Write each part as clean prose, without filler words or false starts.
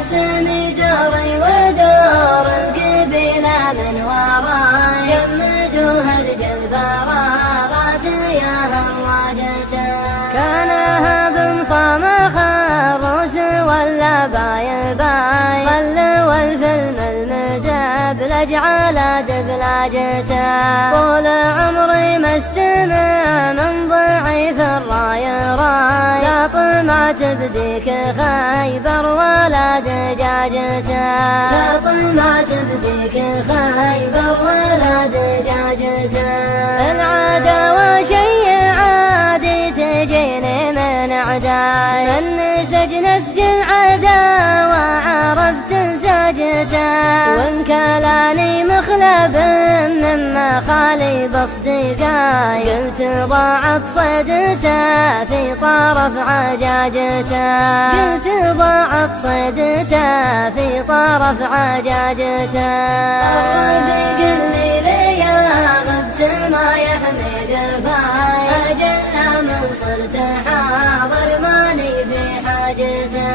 احتمي دوري ودور القبيلة من وراي يمدوها رجال فراغات يا هواجته كانها بمصامخ الروس ولا باي باي خلوا الفيلم المدبلج على دبلاجته طول عمري ما استمع من ضعيف الراي راي لا طمعت بديك خيبر ولا دجاجته لا طمعت بديك خيبر ولا دجاجته العداوة شي عادي تجيني من عداي من سجن سجن عداوة عرفت ساجته وان كلاني مخلب مما خالي باصدقاي قلت ضاعت صيدته في طرف عجاجته قلت ضاعت صيدته في طرف عجاجته الرفيق اللي ليا غبت ما يحمي قفاي أجل من صرت حاضر ماني في حاجته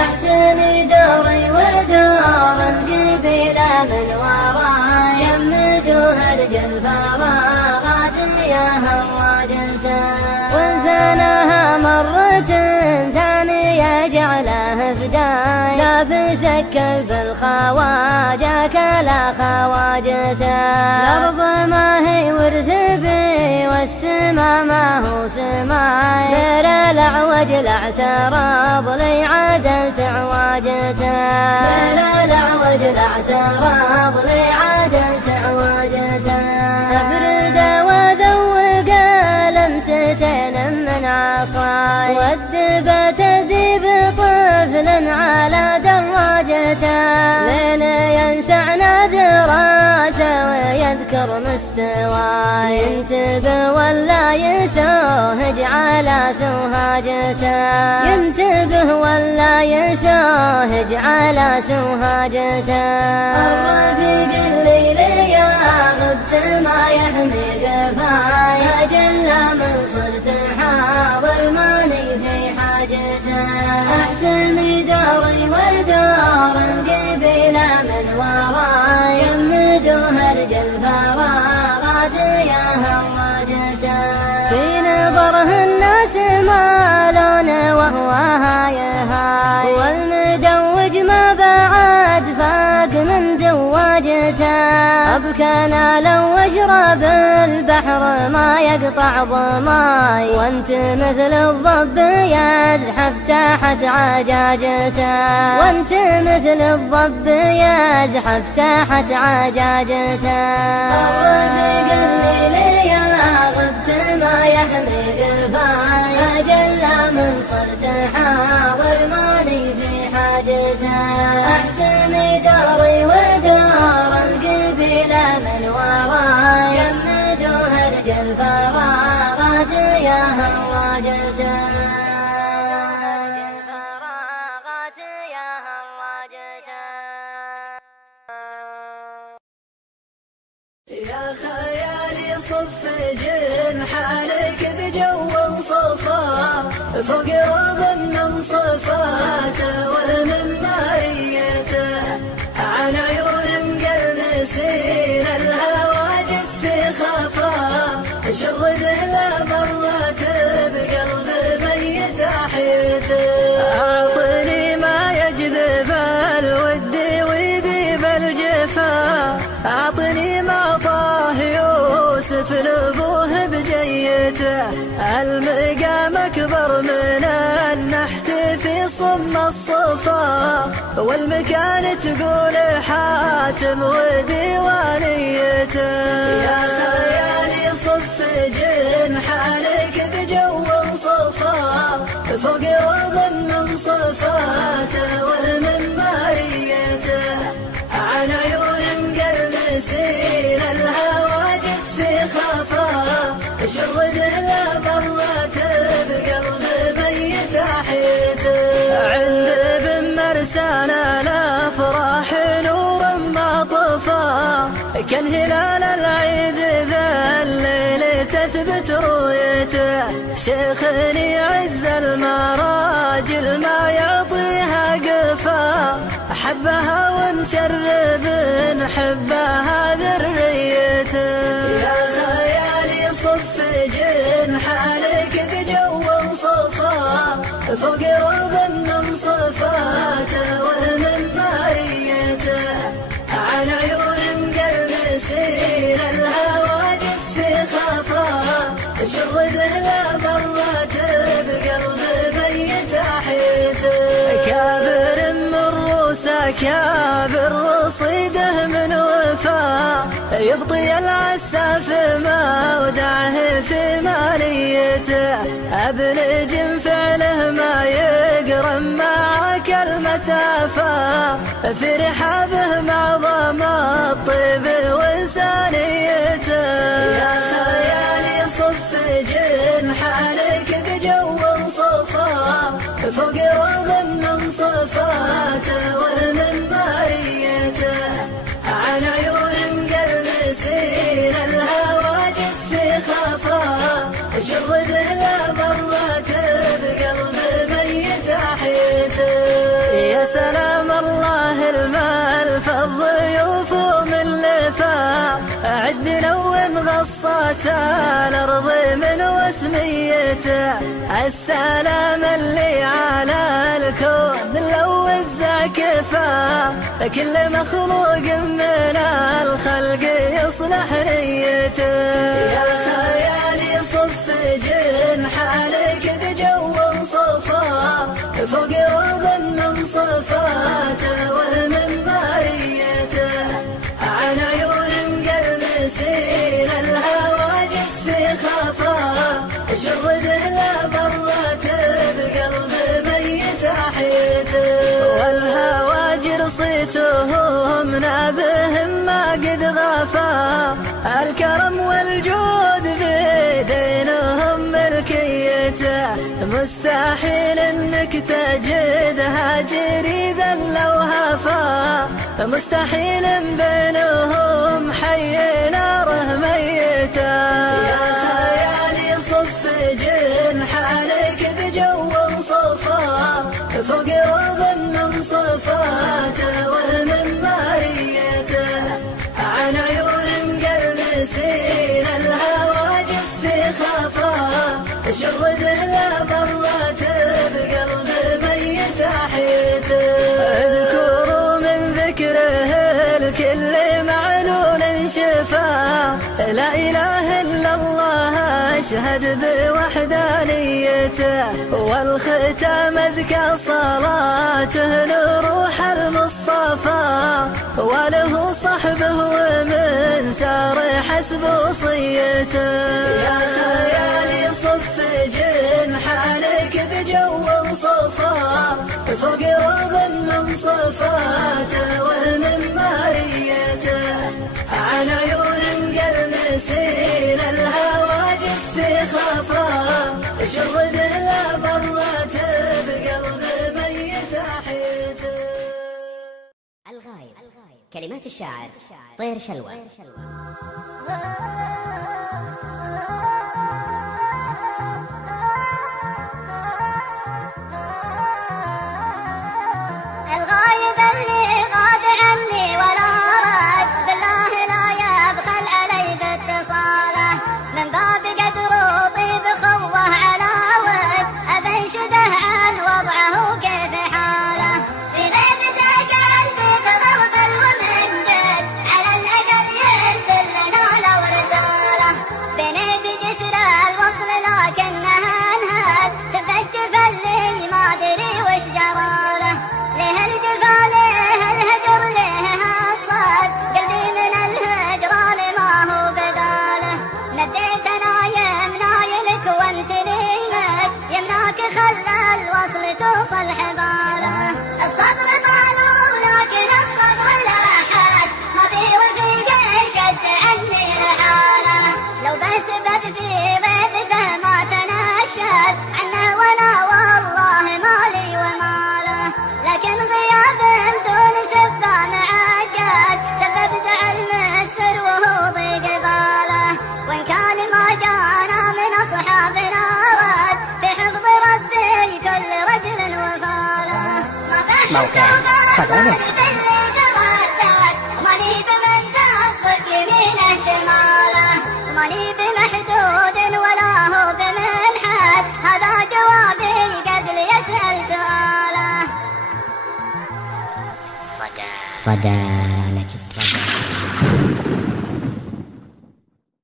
احتمي دوري ودور القبيلة من وراي يمدوها رجال فراغات يا هواجته وانثناها مرة ثانية جعله فداي لا بسكل بالخواجة كلا خواجته الأرض ما هي ورث بي والسما ما هو سماي غير الأعوج لاعترض لي عدلت عواجته غير الأعوج لاعترض لي عدلت عواجته أفرد وذوق لمستين من عصاي والدبت ذيب طفل على دراجته من ينسعنا دراسه ويذكر مستواي ينتبه ولا يسوهج على سوهاجته ينتبه ولا يسوهج على سوهاجته الرفيق اللي ليا غبت ما يحمي قفاي أجل من صرت حاضر ماني في حاجته احتمي دوري ودور القبيلة من وراي يمدوها رجال فراغات يا هواجته في نظره الناس مالون وهو هاي هاي والمدوج ما بعد فاق من دواجته أبكانا لو أشرب البحر ما يقطع ضماي وانت مثل الضب يزحف تحت عجاجته وانت مثل الضب يزحف تحت عجاجته الرفيق اللي ليا غبت ما يحمي قفاي أجل من صرت حاضر ماني في حاجته احتمي دوري ودور القبيلة من وراي يمدوها رجال فراغات يا هواجته يا خيالي صف جنحانك بجو صفا فوق رضا من صفاته ومن ماريته عن عيون مقرنسين الهواجس في خفا شرد له مرات بقلب ميت احيته اعطني ما يجذب الود ويذيب الجفا اعطني ما طاه يوسف لابوه بجيته المقام اكبر من النحت في صم الصفا والمكان تقول حاتم وديوانيته يا خيالي صف جنحانك بجو صفا فوق رضا من صفاته ومن ماريته عن عيون مقرنسين الهواجس في خفا شرد له مرات بقلب ميت احيته عند ابن مرسانا الافراح نور ما طفا كان هلال العيد ذا الليل تثبت رؤيته شيخني عز المراجل ما يعطيها قفا ونشرب نحبها ذريته. يا خيالي صف جنحانك بجو صفا فوق روض صفاته ومن ماريته، عن عيون مقرمسين الهواجس في خفا شرده لا مرات بقلب ميت احيته. كابر من روسه كابر رصيده من وفا يبطي العساف ما ودعه في ماليته. ابلج فعله ما يقرم مع كلمة افا في رحابه معظم الطيب وانسانيته. يا خيالي صف جنحانك بجو صفا فوق روض من صفاته ومن ماريته، عن عيون مقرمسين الهواجس في خفا شرده لا مرات بقلب ميت احيته. يا سلام الله المال فالضيوف من لفا عد لون غصت الارض من وسميته. السلام اللي على الكون لو وزع كفا كل مخلوق من الخلق يصلح نيته. يا خيالي صف جنحانك بجو صفا فوق روض من صفاته ومن ماريته، عن عيون مقرمسين الهواجس في خفا شرده لا مرات بقلب ميت احيته. والهواجر صيتهم نابهم ما قد غفا الكرم والجود بيدينهم ملكيته. مستحيل انك تجدها جريدا لو هفا مستحيل بينهم حي ناره ميته. يا خيالي صف جنحانك بجو صفا فوق روض من صفاته ومن ماريته، عن عيون مقرمسين الهواجس في خفا شرده لا مرات بقلب ميت احيته. اذكروا من ذكره الكل معلول شفا لا اله الا الله اشهد بوحدانيته. والختام ازكى صلاته لروح المصطفى وله صحبه ومن سار حسب وصيته. يا خيالي صف جنحانك بجو صفا فوق روض من صفاته ومن ماريته، عن عيون مقرمسين الهواجس في خفا شرده لا مرات بقلب ميت احيته. الغايب كلمات الشاعر طير شلوى. الغايب اللي غاب عني ولا رد بالله لا يبخل علي باتصاله، من باب قدر وطيب خوه على ود أبنشده عن وضعه كيف حاله. في غيبته قلبي تغربل ومن جد على الأقل يرسل لنا لو رساله. بنيت جسر الوصل لكنها انهد سفك فلي ما ادري وش جراله. ليه الجفا ليه الهجر ليه الصد قلبي من الهجران ما هو بداله. نديت انا يمنايلك وانت نيمك يمناك خلى الوصل توصل حباله. الصبر طالوا لكن الصبر لا حد ما في رفيق شد عني رحاله. لو بسبب في غيبته ما تنشد عنه وانا والله مالي وماله. لكن غياب دون سبه معقد سبب زعل مسفر وهو ضيق باله. وان كان ما جانا من اصحابنا رد في حفظ ربي كل رجل وفاله. ما بحث موقع صدى نفس. باللي جرى ماني بمحدود ولا هو بمنحد، هذا جوابي قبل يسأل سؤاله. صدى نجد صدى